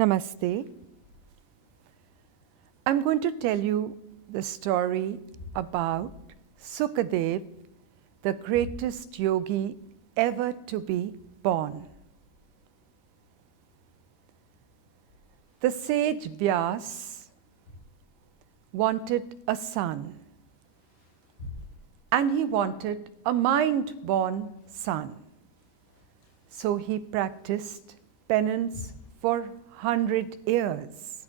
Namaste. I'm going to tell you the story about Sukadev, the greatest yogi ever to be born. The sage Vyas wanted a son, and he wanted a mind-born son. So he practiced penance for 100 years.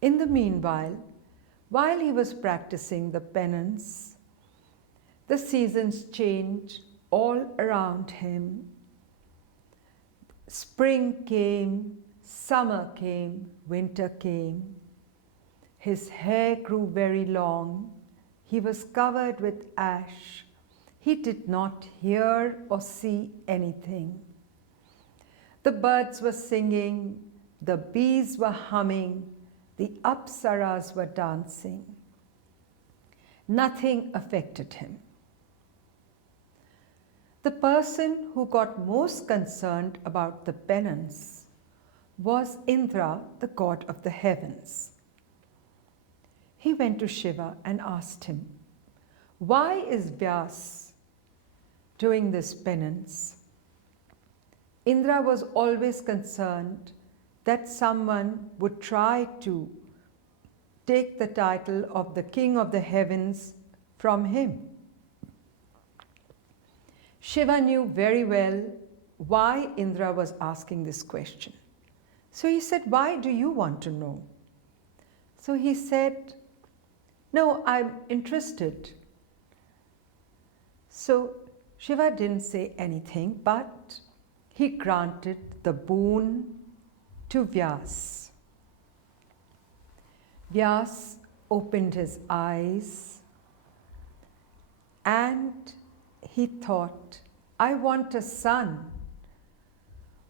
In the meanwhile, while he was practicing the penance, the seasons changed all around him. Spring came, summer came, winter came. His hair grew very long. He was covered with ash. He did not hear or see anything. The birds were singing, the bees were humming, the apsaras were dancing. Nothing affected him. The person who got most concerned about the penance was Indra, the god of the heavens. He went to Shiva and asked him, "Why is Vyas doing this penance?" Indra was always concerned that someone would try to take the title of the king of the heavens from him. Shiva knew very well why Indra was asking this question. So he said, "Why do you want to know?" So he said, "No, I'm interested." So Shiva didn't say anything, but he granted the boon to Vyas. Vyas opened his eyes and he thought, "I want a son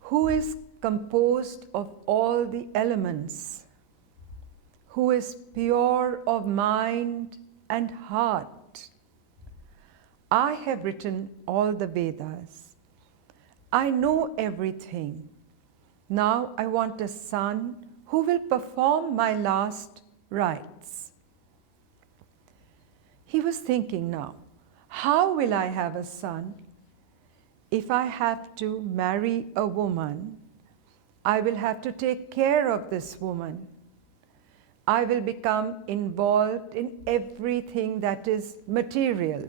who is composed of all the elements, who is pure of mind and heart. I have written all the Vedas. I know everything. Now I want a son who will perform my last rites." He was thinking now, how will I have a son? If I have to marry a woman, I will have to take care of this woman. I will become involved in everything that is material.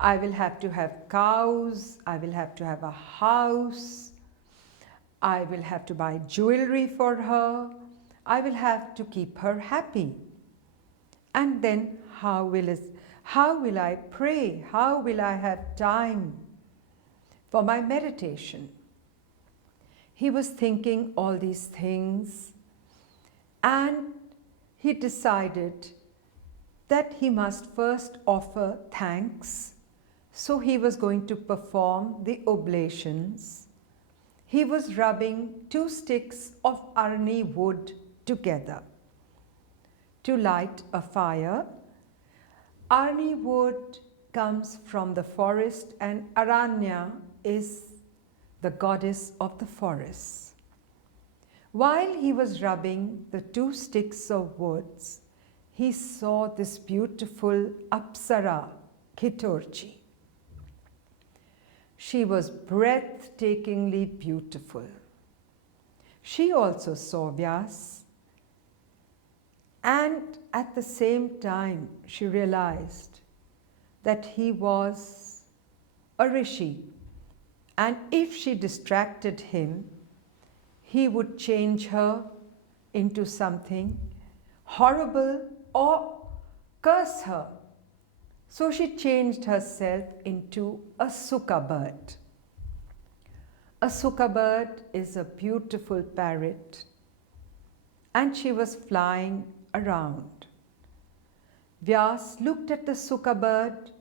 I will have to have cows, I will have to have a house, I will have to buy jewelry for her, I will have to keep her happy. And then how will I pray? How will I have time for my meditation? He was thinking all these things, and he decided that he must first offer thanks. So he was going to perform the oblations. He was rubbing 2 sticks of arni wood together to light a fire. Arni wood comes from the forest, and Aranya is the goddess of the forest. While he was rubbing the 2 sticks of woods, he saw this beautiful apsara, Kitorchi. She was breathtakingly beautiful. She also saw Vyas, and at the same time she realized that he was a rishi, and if she distracted him, he would change her into something horrible or curse her. So she changed herself into a Suka bird. A Suka bird is a beautiful parrot, and she was flying around. Vyas looked at the Suka bird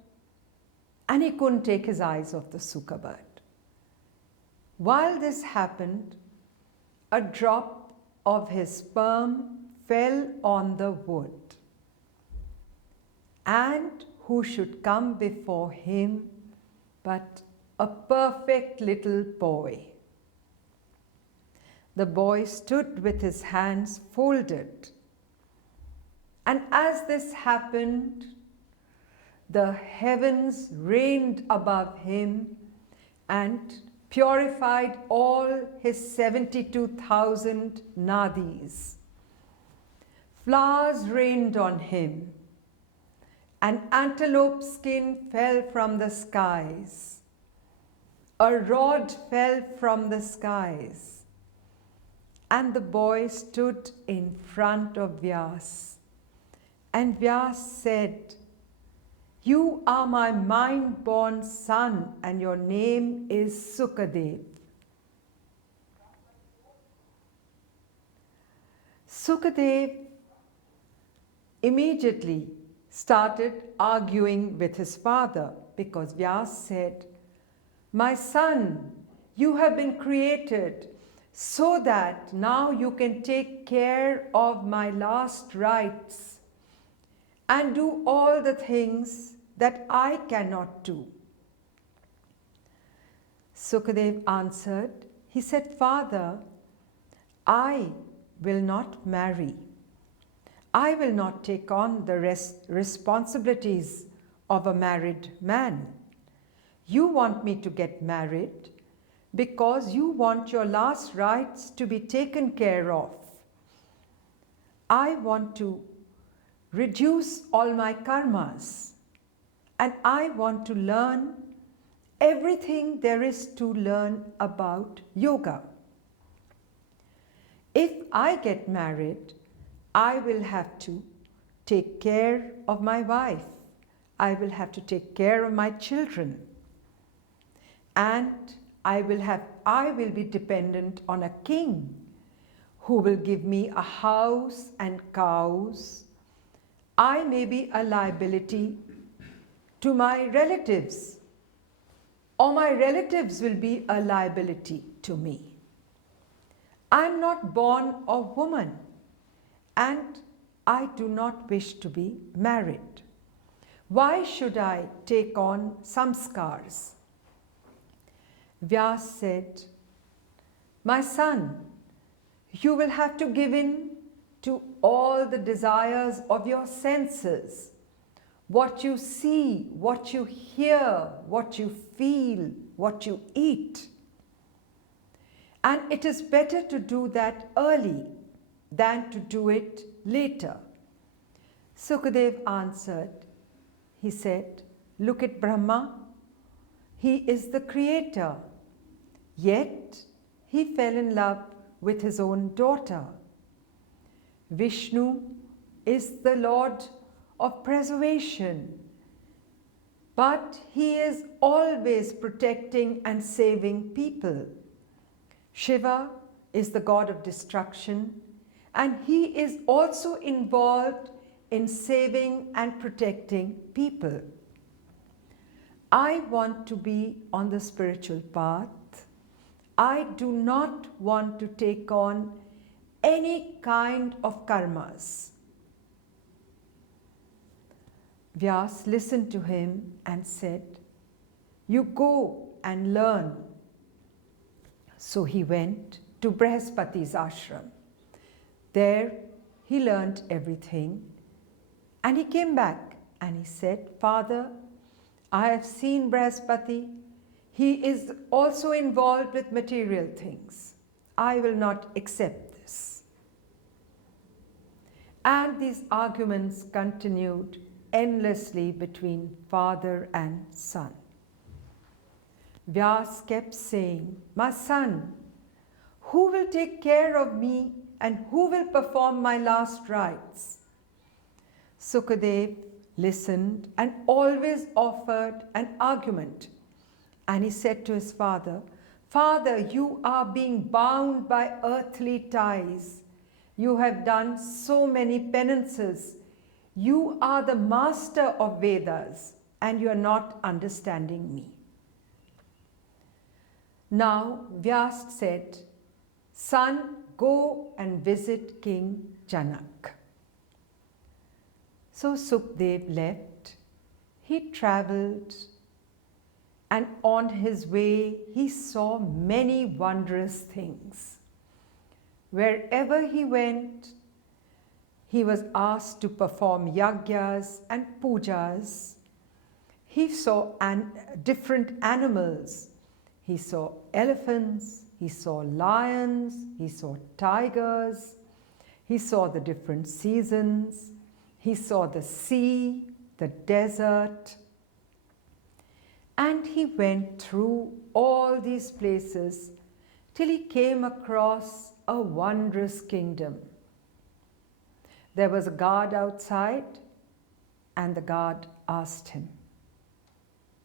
and he couldn't take his eyes off the Suka bird. While this happened, a drop of his sperm fell on the wood. And who should come before him but a perfect little boy. the boy stood with his hands folded. And as this happened, the heavens rained above him and purified all his 72,000 nadis. Flowers rained on him. An antelope skin fell from the skies. A rod fell from the skies. And the boy stood in front of Vyas. And Vyas said, "You are my mind-born son, and your name is Sukadev." Sukadev immediately started arguing with his father because Vyas said, "My son, you have been created so that now you can take care of my last rites and do all the things that I cannot do." Sukadev answered, he said, "Father, I will not marry. I will not take on the responsibilities of a married man. You want me to get married because you want your last rites to be taken care of. I want to reduce all my karmas, and I want to learn everything there is to learn about yoga. If I get married, I will have to take care of my wife. I will have to take care of my children. And I will be dependent on a king who will give me a house and cows. I may be a liability to my relatives, or my relatives will be a liability to me. I'm not born a woman, and I do not wish to be married. Why should I take on samskars?" Vyas said, "My son, you will have to give in to all the desires of your senses. What you see, what you hear, what you feel, what you eat. And it is better to do that early than to do it later." Sukadev answered, he said, "Look at Brahma. He is the creator. Yet he fell in love with his own daughter. Vishnu is the Lord of preservation, but he is always protecting and saving people. Shiva is the god of destruction, and he is also involved in saving and protecting people. I want to be on the spiritual path. I do not want to take on any kind of karmas." Vyas listened to him and said, "You go and learn." So he went to Brihaspati's ashram. There he learned everything, and he came back and he said, "Father, I have seen Brihaspati. He is also involved with material things. I will not accept this." And these arguments continued endlessly between father and son. Vyas kept saying, "My son, who will take care of me and who will perform my last rites?" Sukadev listened and always offered an argument. And he said to his father, "Father, you are being bound by earthly ties. You have done so many penances. You are the master of Vedas, and you are not understanding me." Now Vyas said, "Son, go and visit King Janak." So Sukadev left. He travelled, and on his way he saw many wondrous things. Wherever he went, he was asked to perform yagyas and pujas. He saw different animals. He saw elephants, he saw lions, he saw tigers, he saw the different seasons, he saw the sea, the desert, and he went through all these places till he came across a wondrous kingdom. There was a guard outside, and the guard asked him,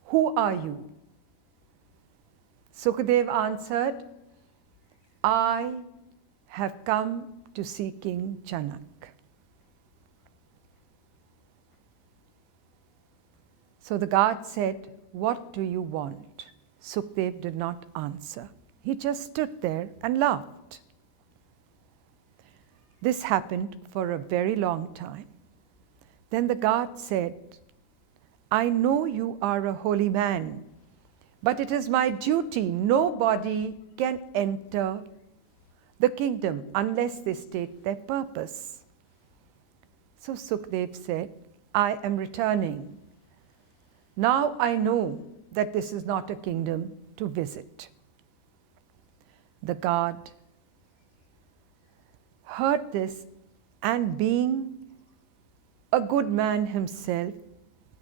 "Who are you?" Sukadev answered, "I have come to see King Janak." So the guard said, "What do you want?" Sukadev did not answer. He just stood there and laughed. This happened for a very long time. Then the guard said, "I know you are a holy man, but it is my duty. Nobody can enter the kingdom unless they state their purpose." So Sukadev said, "I am returning. Now I know that this is not a kingdom to visit." The guard heard this, and being a good man himself,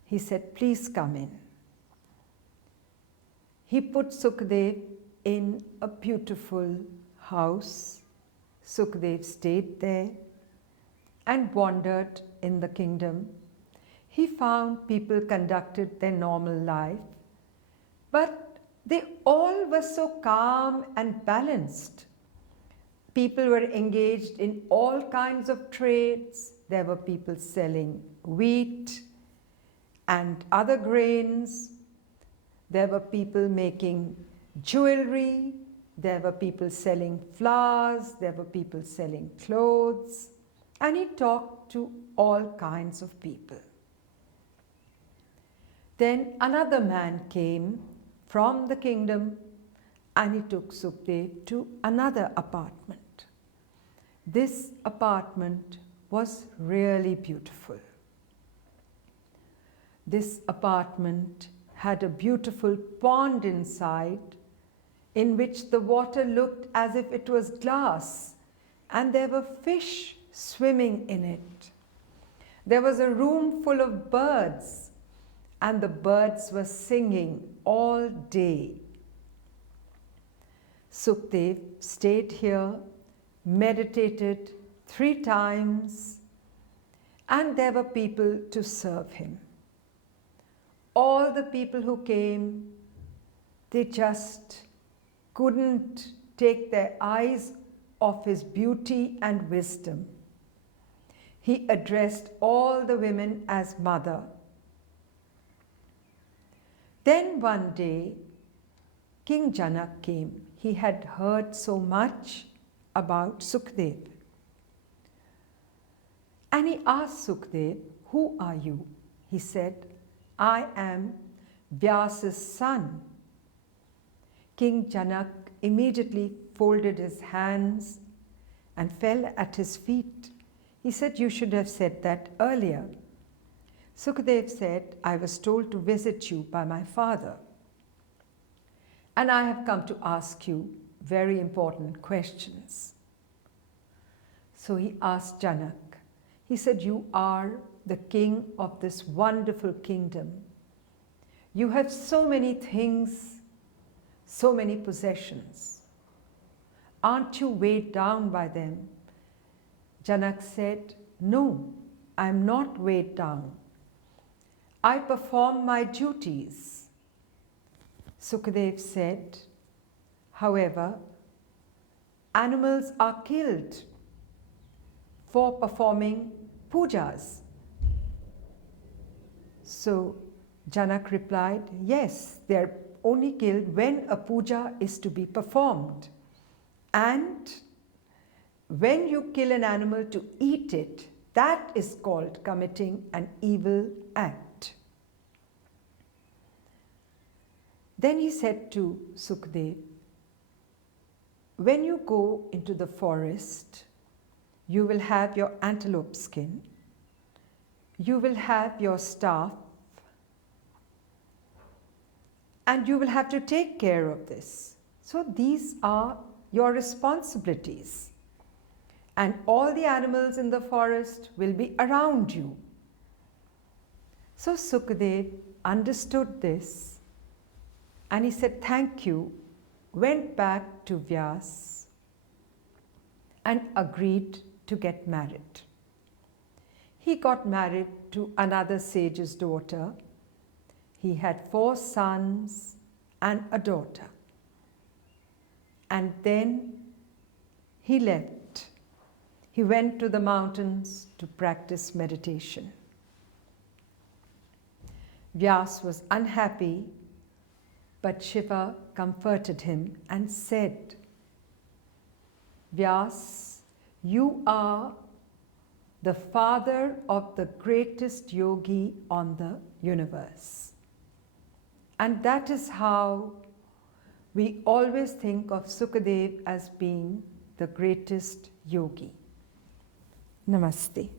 he said, "Please come in." He put Sukadev in a beautiful house. Sukadev stayed there and wandered in the kingdom. He found people conducted their normal life, but they all were so calm and balanced. People were engaged in all kinds of trades. There were people selling wheat and other grains. There were people making jewelry. There were people selling flowers. There were people selling clothes. And he talked to all kinds of people. Then another man came from the kingdom, and he took Sukadev to another apartment. This apartment was really beautiful. This apartment had a beautiful pond inside, in which the water looked as if it was glass, and there were fish swimming in it. There was a room full of birds, and the birds were singing all day. Sukadev stayed here, meditated 3 times, and there were people to serve him. All the people who came, they just couldn't take their eyes off his beauty and wisdom. He addressed all the women as mother. Then one day, King Janak came. He had heard so much about Sukadev. And he asked Sukadev, "Who are you?" He said, "I am Vyasa's son." King Janak immediately folded his hands and fell at his feet. He said, "You should have said that earlier." Sukadev said, "I was told to visit you by my father, and I have come to ask you very important questions." So he asked Janak. He said, "You are the king of this wonderful kingdom. You have so many things, so many possessions. Aren't you weighed down by them?" Janak said, "No, I am not weighed down. I perform my duties." Sukadev said, "However, animals are killed for performing pujas." So Janak replied, "Yes, they are only killed when a puja is to be performed. And when you kill an animal to eat it, that is called committing an evil act." Then he said to Sukadev, when you go into the forest, you will have your antelope skin, you will have your staff, and you will have to take care of this. So these are your responsibilities. And all the animals in the forest will be around you. So Sukadev understood this and he said, "Thank you," went back to Vyas and agreed to get married. He got married to another sage's daughter. He had 4 sons and a daughter. And then he left. He went to the mountains to practice meditation. Vyas was unhappy, but Shiva comforted him and said, "Vyas, you are the father of the greatest yogi on the universe." And that is how we always think of Sukadev as being the greatest yogi. Namaste.